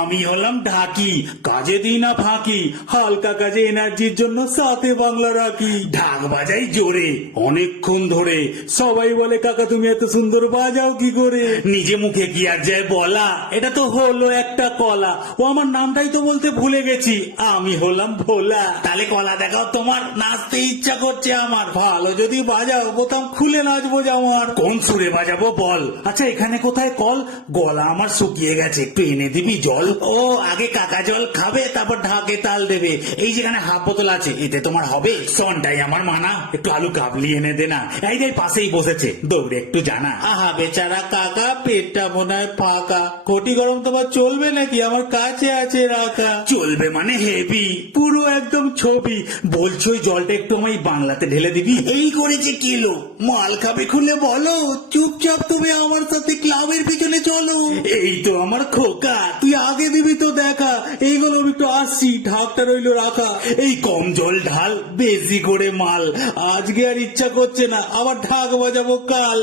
আমি হলাম ঢাকি, কাজে দিই না ফাঁকি, হালকা কাজে এনার্জির জন্য সাথে বাংলা রাখি। ঢাক বাজাই জোরে অনেকক্ষণ ধরে, সবাই বলে কাকা তুমি এত সুন্দর বাজাও কি করে। নিজে মুখে কি আর যায় বলা, এটা তো হলো একটা কলা। ও আমার নামটাই তো বলতে ভুলে গেছি, আমি হলাম ভোলা। তাহলে কলা দেখাও তোমার, নাচতে ইচ্ছা করছে আমার। ভালো যদি বাজাও, বোতাম খুলে নাচবো জামার। কোন সুরে বাজাবো বল? আচ্ছা এখানে কোথায় কল? গলা আমার শুকিয়ে গেছে, একটু এনে দিবি জল? ও আগে কাকা জল খাবে, তারপর ঢাকে তাল দেবে। এই যেখানে হাফ বোতল আছে, এতে তোমার হবে? সনটাই আমার মানা, একটু আলু কাবলি এনে দে না। এই যে পাশেই বসেছে, দৌড়ে একটু জানা। আহা বেচারা কাকা, পেটটা মনে হয় ফাঁকা। ঘটি গরম তোমার চলবে নাকি? আমার কাছে আছে রাখা। চলবে মানে হেভি, পুরো একদম ছবি। বলছো ওই জলটা একটু আমায় বাংলাতে ঢেলে দিবি? এই করেছে কিলো, মাল খাবে খুলে বলো, চুপচাপ তুমি আমার সাথে ক্লাবের পিছনে চলো। এই তো আমার খোকা, তুই আগে দিবি তো দেখা। এইগুলো আমি একটু আসছি, ঢাকটা রইলো রাখা। এই কম জল ঢাল, বেশি করে মাল। আজকে আর ইচ্ছা করছে না, আবার ঢাক বাজাবো কাল।